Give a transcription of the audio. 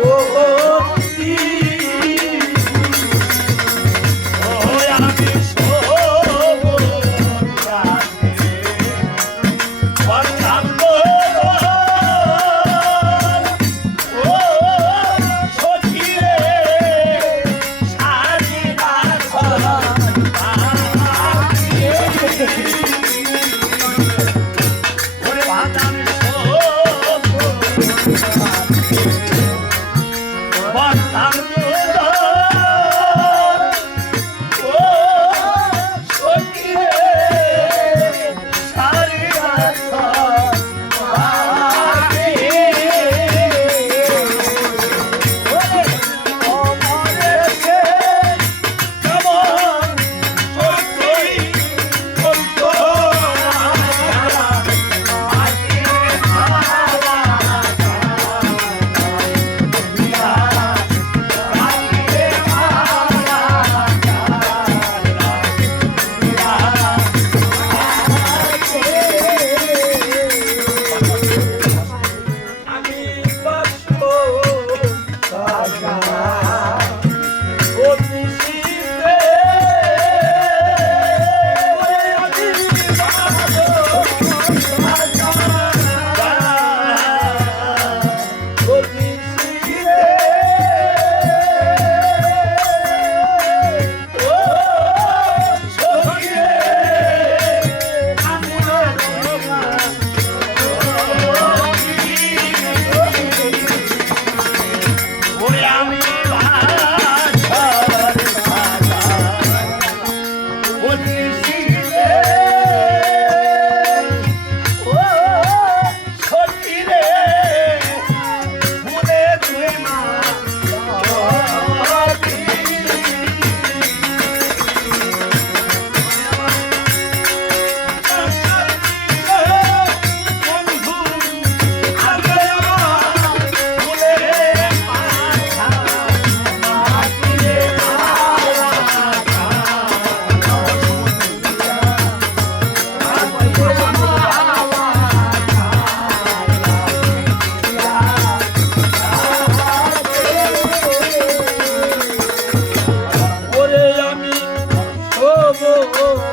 Oh. Shove